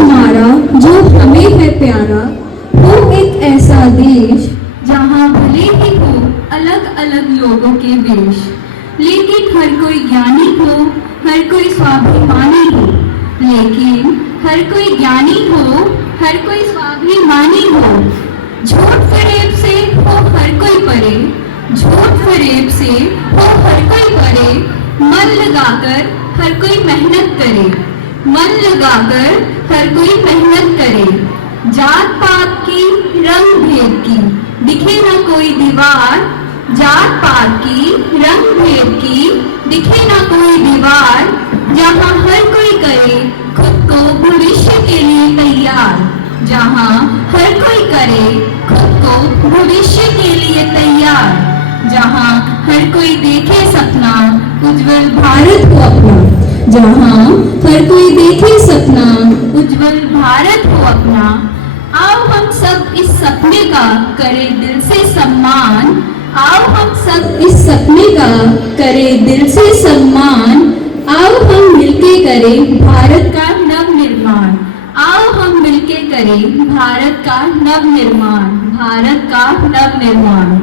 हमारा जो हमें है प्यारा, हो एक ऐसा देश जहाँ भले ही हो अलग अलग लोगों के वेश, लेकिन हर कोई ज्ञानी हो, हर कोई स्वाभिमानी हो। लेकिन हर कोई ज्ञानी हो, हर कोई स्वाभिमानी हो। झूठ फरेब से हो हर कोई परे, झूठ फरेब से हो हर कोई परे। मन लगाकर हर कोई मेहनत करे, मन लगाकर हर कोई मेहनत करे। जात पात की रंग भेद की दिखे न कोई दीवार, जात पात की रंग भेद की दिखे न कोई दीवार। जहाँ हर कोई करे खुद को भविष्य के लिए तैयार, जहाँ हर कोई करे खुद को भविष्य के लिए तैयार। जहाँ हर कोई देखे सपना उज्जवल भारत को अपना, जहाँ हर कोई देखे सपना उज्जवल भारत को अपना। आओ हम सब इस सपने का करें दिल से सम्मान, आओ हम सब इस सपने का करें दिल से सम्मान। आओ हम मिलके करें भारत का नव निर्माण, आओ हम मिलके करें भारत का नव निर्माण, भारत का नव निर्माण।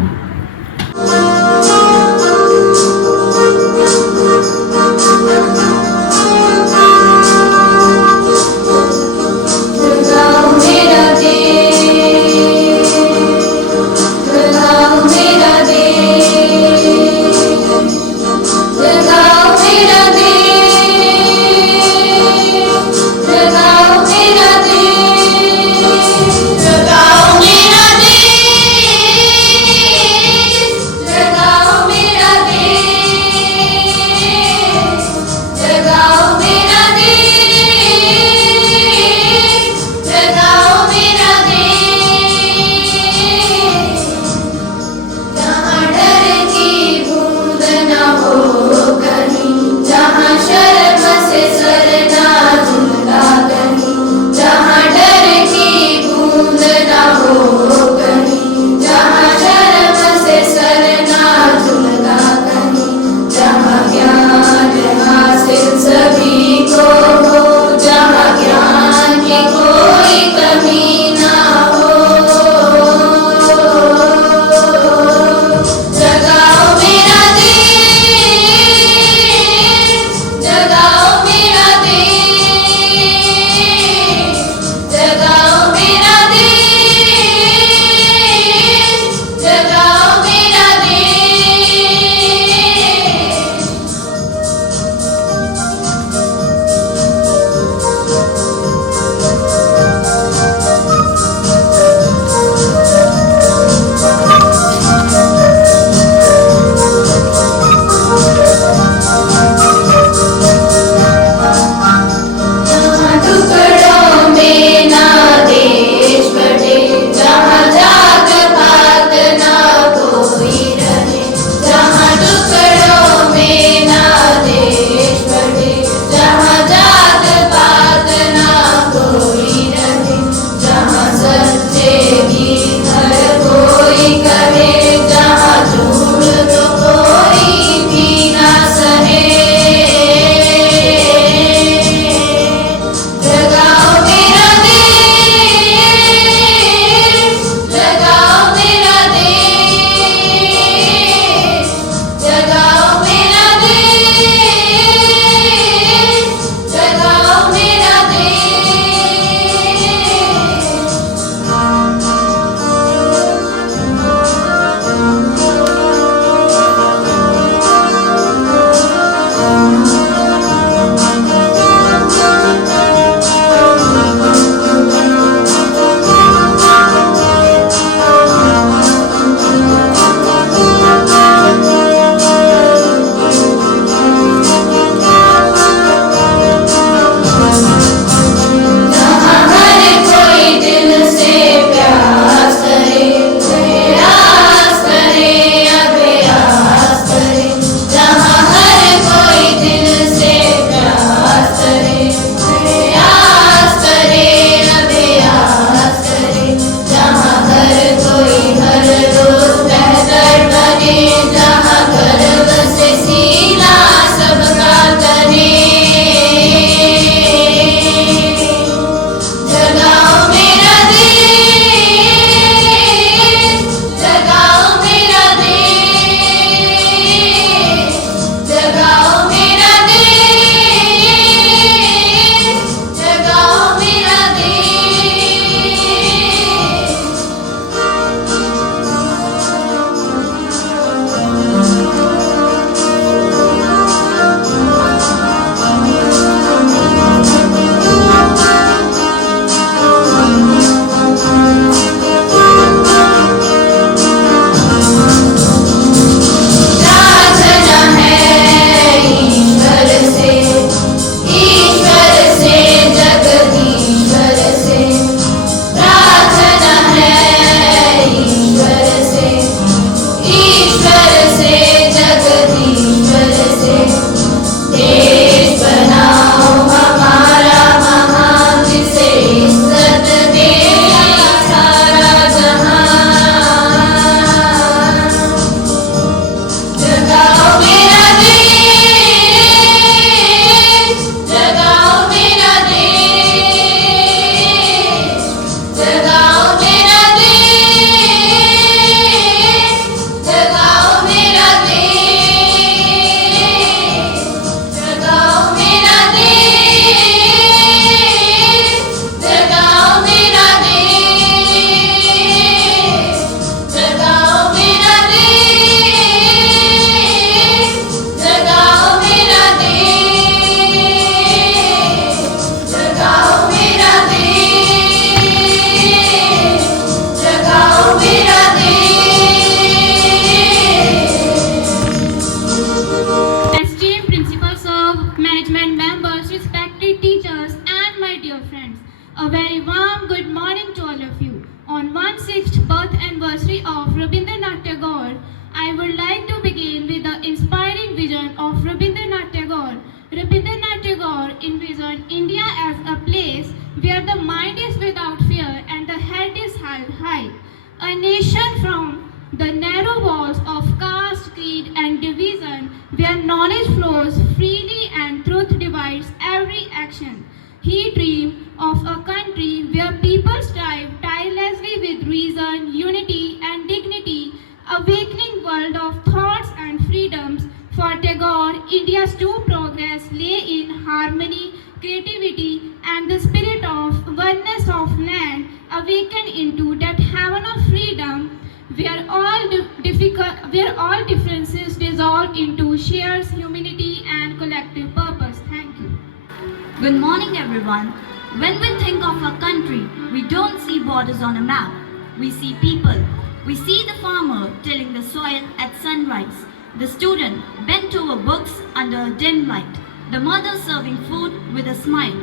friends. A very warm good morning to all of you. On 1/6th birth anniversary of Rabindranath Tagore, I would like to begin with the inspiring vision of Rabindranath Tagore. Rabindranath Tagore envisioned India as a place where the mind is without fear and the head is held high. A nation from the narrow walls of caste, creed, and division, where knowledge flows freely and truth divides every action. He dreamed of a country where people strive tirelessly with reason, unity, and dignity, awakening world of thoughts and freedoms. For Tagore, India's true progress lay in harmony, creativity, and the spirit of oneness of land, awakened into that heaven of freedom where all differences dissolve into shared humanity and collective purpose. Thank you. Good morning, everyone. When we think of a country, we don't see borders on a map. We see people. We see the farmer tilling the soil at sunrise, the student bent over books under a dim light, the mother serving food with a smile.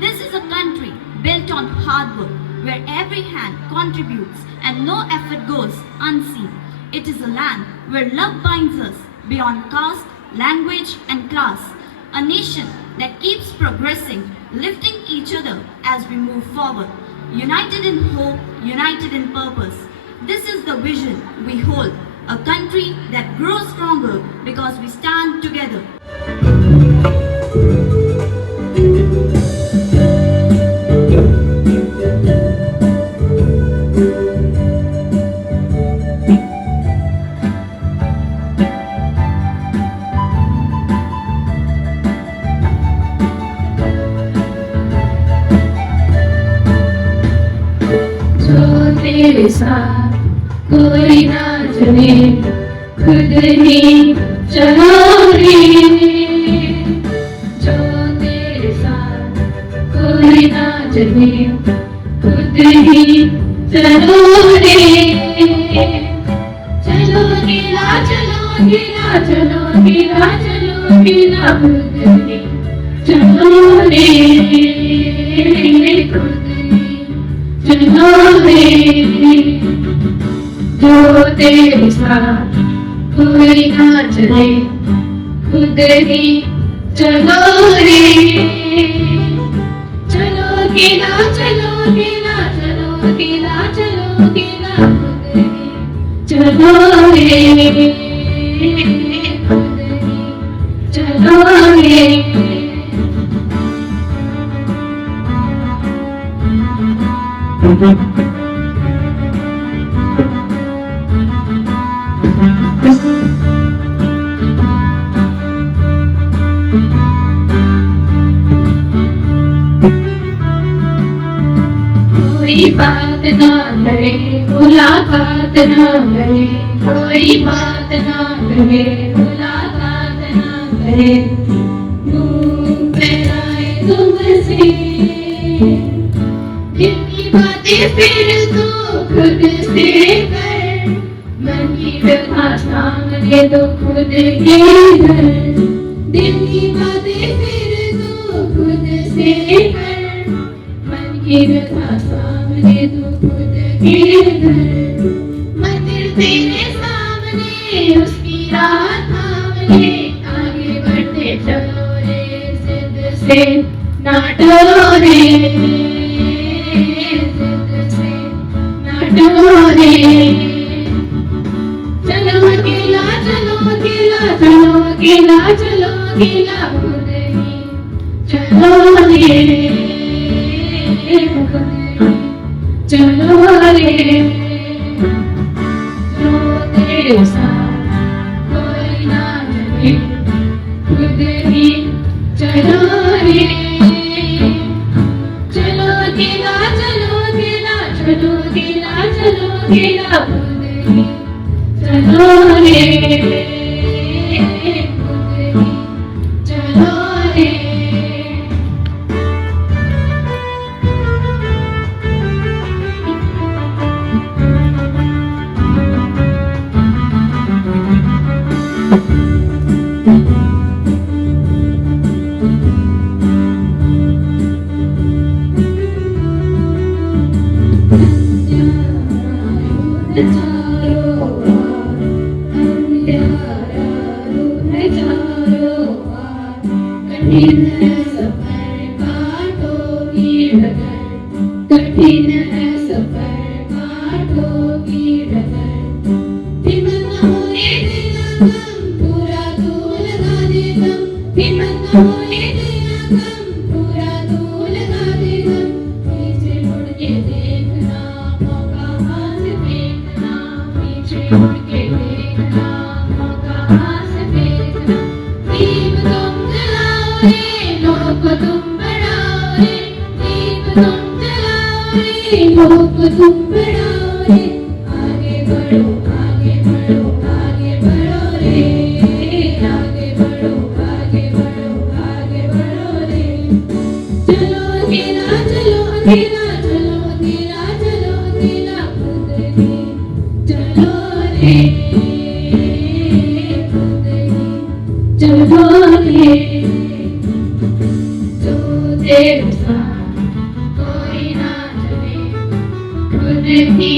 This is a country built on hard work, where every hand contributes and no effort goes unseen. It is a land where love binds us beyond caste, language, and class. A nation that keeps progressing, lifting each other as we move forward. United in hope, united in purpose. This is the vision we hold. A country that grows stronger because we stand together. तेरे साथ कोई ना चले खुद ही चलो रे जो तेरे साथ कोई ना चले खुद ही चलो रे चलो गीला चलो गीला चलो गीला चलो गीला खुद ही चलो रे खुद चलो रे जो तेरे साथ कोई ना चले खुद ही चलो रे चलो गीला चलो गीला चलो गीला चलो गीला खुद ही चलो रे खुद ही चलो रे कोई बात ना करे मुलाकात ना करे कोई बात ना करे मुलाकात ना करे मुंह पे आए तुमसे जितनी बातें फिर तो खुद से कर मन की व्यथा सामने तो खुद के घर दिल की बातें फिर तो खुद से कर मन की व्यथा सामने तो खुद के घर मंदिर तेरे सामने उसकी राह थामने आगे बढ़ते चलो रे जिद से ना डरो रे डोरे चलो अकेला चलो अकेला चलो अकेला चलो अकेला खुद ही चलो रे खुद ही चलो रे जो तेरे साथ कोई ना चले खुद ही चलो रे चलो अकेला चलो अकेला चलो अकेला चलो अकेला खुद ही चलो रे खुद ही चलो रे चारों ओर अंधियारा है चारों ओर कठिन है सफर कांटों की डगर कठिन है सफर कांटों की डगर हिम्मत न होए तेरा गम पूरा तू लगा दे दम हिम्मत न होए तेरा गम पूरा तू लगा दे दम पीछे मुड़ के देखना मौका हाथ फेंकना पीछे मुड़ के देखना मौका हाथ फेंकना दीप तुम जलाओ रे लोग तुम बढ़ाओ रे दीप तुम जलाओ रे लोग तुम बढ़ाओ रे आगे बढ़ो आगे बढ़ो आगे बढ़ो रे आगे बढ़ो आगे बढ़ो आगे बढ़ो रे चलो अकेला चलो अकेला चलो अकेला चलो अकेला खुद ही चलो रे खुद ही चलो रे जो तेरे साथ कोई ना चले खुद ही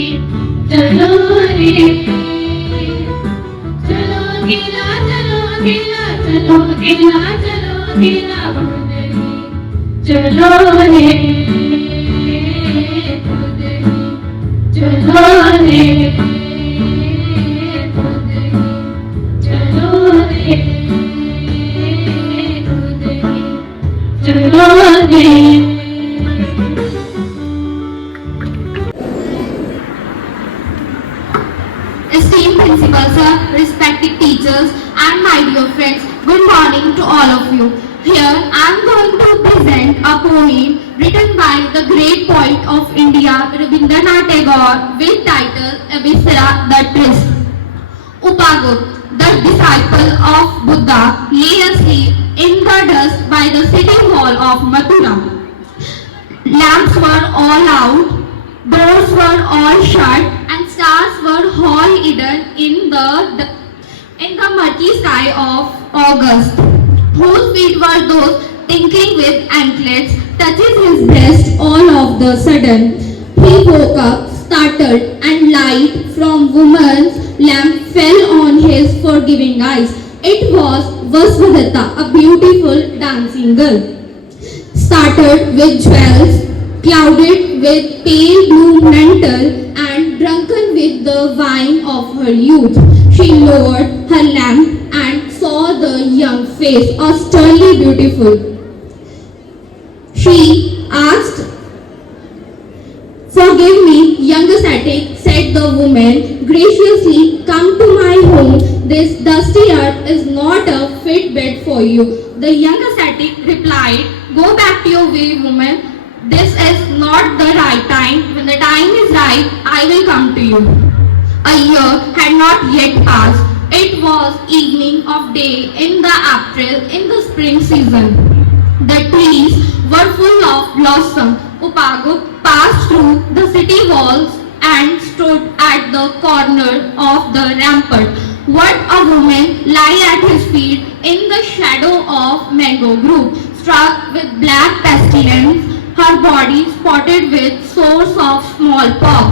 चलो रे चलो अकेला चलो अकेला चलो अकेला चलो अकेला खुद ही चलो रे खुद ही चलो रे खुद ही चलो रे खुद ही चलो रे Esteemed Principal Sir, respected teachers and my dear friends, good morning to all of you. Here I am going to present a poem written by the great poet of India, Rabindranath Tagore, with title Abhisara the Trist. Upagud, the disciple of Buddha, lay asleep in the dust by the city wall of Mathura. Lamps were all out, doors were all shut, and stars were all hidden in the murky sky of August. Whose feet were those tinkling with anklets, touches his breast all of the sudden. He woke up, startled, and light from woman's lamp fell on his forgiving eyes. It was Vasudhata, a beautiful dancing girl, started with jewels, clouded with pale blue mantle, and drunken with the wine of her youth. She lowered her lamp and saw the young face, austerely beautiful. She asked, "Forgive me, young ascetic," said the woman graciously. "Come to my home. This dusty earth is not a fit bed for you." The young ascetic replied, "Go back to your way, woman. This is not the right time. When the time is right, I will come to you." A year had not yet passed. It was evening of day in the April in the spring season. The trees were full of blossom. Upagud passed through the city walls and stood at the corner of the rampart. What a woman lay at his feet in the shadow of mango grove, struck with black pestilence, her body spotted with sores of smallpox.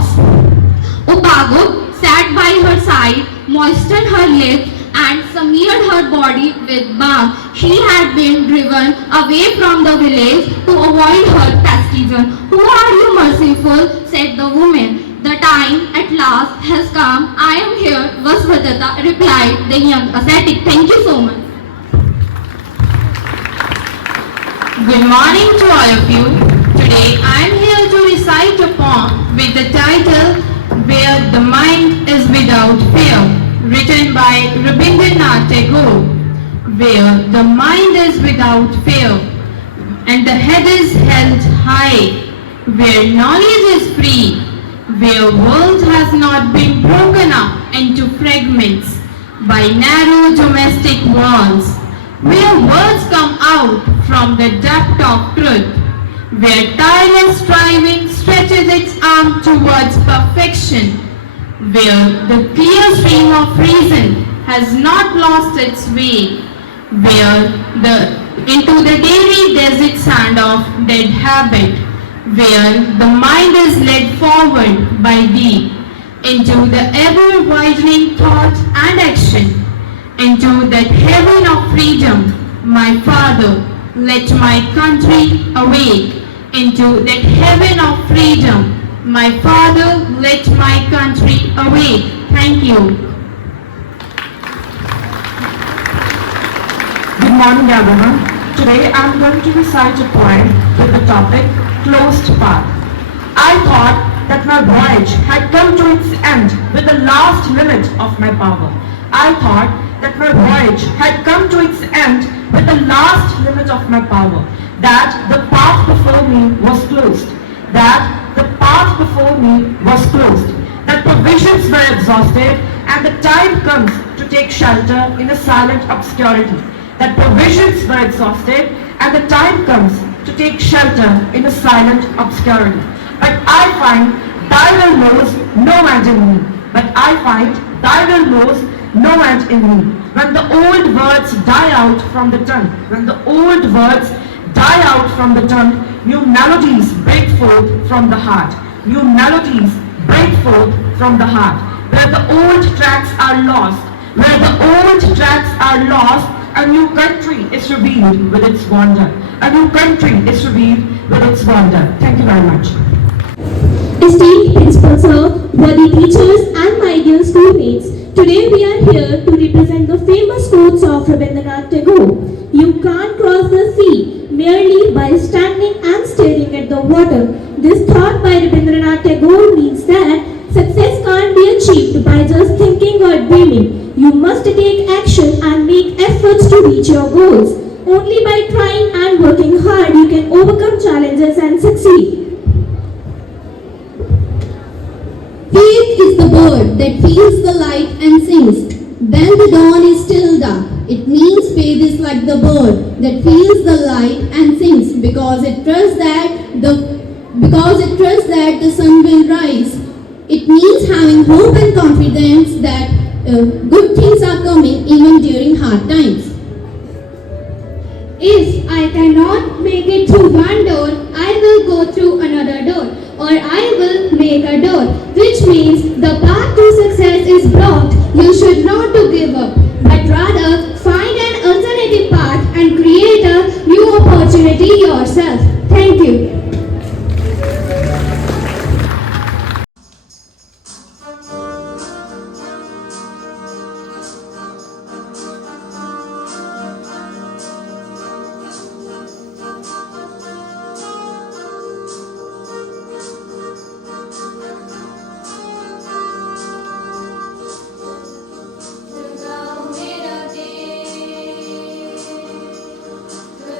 Upagud sat by her side, moistened her lips, and smeared her body with balm. She had been driven away from the village to avoid her pestilence. "Who are you, merciful?" said the woman. "The time at last has come. I am here," Vasudhata replied the young ascetic. Thank you so much. Good morning to all of you. Today I am here to recite a poem with the title Where the Mind is Without Fear, written by Rabindranath Tagore. Where the mind is without fear and the head is held high, where knowledge is free, where world has not been broken up into fragments by narrow domestic walls, where words come out from the depth of truth, where tireless striving stretches its arm towards perfection, where the clear stream of reason has not lost its way, where into the daily desert sand of dead habit, where the mind is led forward by deep, into the ever-widening thought and action, into that heaven of freedom, my Father, let my country awake. Into that heaven of freedom, my Father, let my country awake. Thank you. Good morning, everyone. Today I am going to recite a poem with the topic Closed Path. I thought that my voyage had come to its end with the last limit of my power. I thought that my voyage had come to its end with the last limit of my power. That the path before me was closed. That the path before me was closed. That provisions were exhausted and the time comes to take shelter in a silent obscurity. That provisions were exhausted and the time comes to take shelter in a silent obscurity. But I find thy will knows no end in me. But I find thy will knows no end in me. When the old words die out from the tongue, when the old words die out from the tongue, new melodies break forth from the heart. New melodies break forth from the heart. Where the old tracks are lost, where the old tracks are lost, a new country is revealed with its wonder. A new country is revealed with its wonder. Thank you very much. Esteemed Principal Sir, worthy teachers and my dear schoolmates, today we are here to represent the famous quotes of Rabindranath Tagore. You can't cross the sea merely by standing and staring at the water. This thought by Rabindranath Tagore means that success can't be achieved by just thinking or dreaming. You must take action and make efforts to reach your goals. Only by trying and working hard you can overcome challenges and succeed. Faith is the bird that feels the light and sings. When the dawn is still dark, it means faith is like the bird that feels the light and sings because it trusts that the sun will rise. It means having hope and confidence that good things are coming even during hard times. If I cannot make it through one door, I will go through another door, or I will make a door, which means the path to success is blocked. You should not to give up.